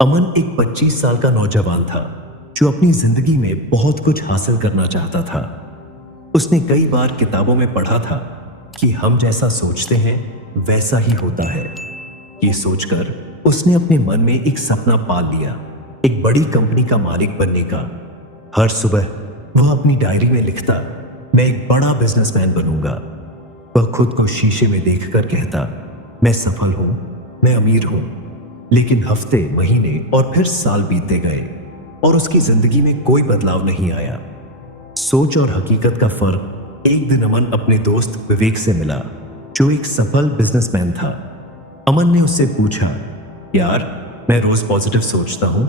अमन एक 25 साल का नौजवान था जो अपनी जिंदगी में बहुत कुछ हासिल करना चाहता था। उसने कई बार किताबों में पढ़ा था कि हम जैसा सोचते हैं वैसा ही होता है। ये सोचकर उसने अपने मन में एक सपना पाल लिया, एक बड़ी कंपनी का मालिक बनने का। हर सुबह वह अपनी डायरी में लिखता, मैं एक बड़ा बिजनेसमैन बनूंगा। वह खुद को शीशे में देखकर कहता, मैं सफल हूं, मैं अमीर हूं। लेकिन हफ्ते, महीने और फिर साल बीतते गए और उसकी जिंदगी में कोई बदलाव नहीं आया। सोच और हकीकत का फर्क। एक दिन अमन अपने दोस्त विवेक से मिला, जो एक सफल बिजनेसमैन था। अमन ने उससे पूछा, यार, मैं रोज पॉजिटिव सोचता हूं,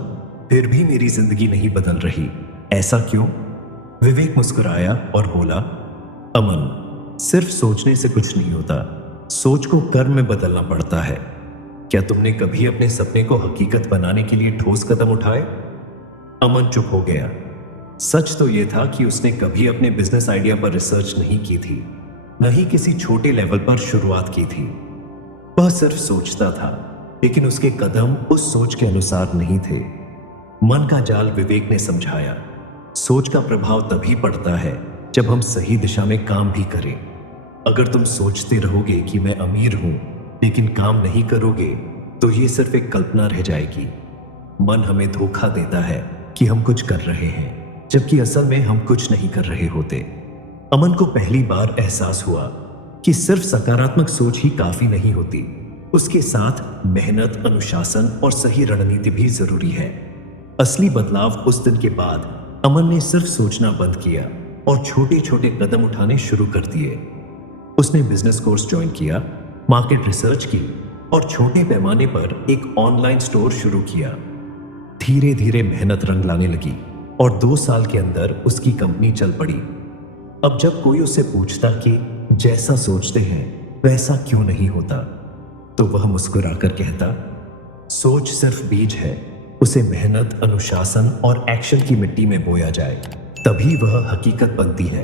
फिर भी मेरी जिंदगी नहीं बदल रही, ऐसा क्यों? विवेक मुस्कुराया और बोला, अमन, सिर्फ सोचने से कुछ नहीं होता, सोच को कर्म में बदलना पड़ता है। क्या तुमने कभी अपने सपने को हकीकत बनाने के लिए ठोस कदम उठाए? अमन चुप हो गया। सच तो यह था कि उसने कभी अपने बिजनेस आइडिया पर रिसर्च नहीं की थी, न ही किसी छोटे लेवल पर शुरुआत की थी। वह सिर्फ सोचता था, लेकिन उसके कदम उस सोच के अनुसार नहीं थे। मन का जाल विवेक ने समझाया, सोच का प्रभाव तभी पड़ता है जब हम सही दिशा में काम भी करें। अगर तुम सोचते रहोगे कि मैं अमीर हूं लेकिन काम नहीं करोगे, तो ये सिर्फ एक कल्पना रह जाएगी। मन हमें धोखा देता है कि हम कुछ कर रहे हैं, जबकि असल में हम कुछ नहीं कर रहे होते। अमन को पहली बार एहसास हुआ कि सिर्फ सकारात्मक सोच ही काफी नहीं होती, उसके साथ मेहनत, अनुशासन और सही रणनीति भी जरूरी है। असली बदलाव उस दिन के बाद अमन ने सिर्फ सोचना बंद किया और छोटे छोटे कदम उठाने शुरू कर दिए। उसने बिजनेस कोर्स ज्वाइन किया, मार्केट रिसर्च की और छोटे पैमाने पर एक ऑनलाइन स्टोर शुरू किया। धीरे धीरे मेहनत रंग लाने लगी और 2 साल के अंदर उसकी कंपनी चल पड़ी। अब जब कोई उससे पूछता कि जैसा सोचते हैं वैसा क्यों नहीं होता, तो वह मुस्कुराकर कहता, सोच सिर्फ बीज है, उसे मेहनत, अनुशासन और एक्शन की मिट्टी में बोया जाए, तभी वह हकीकत बनती है।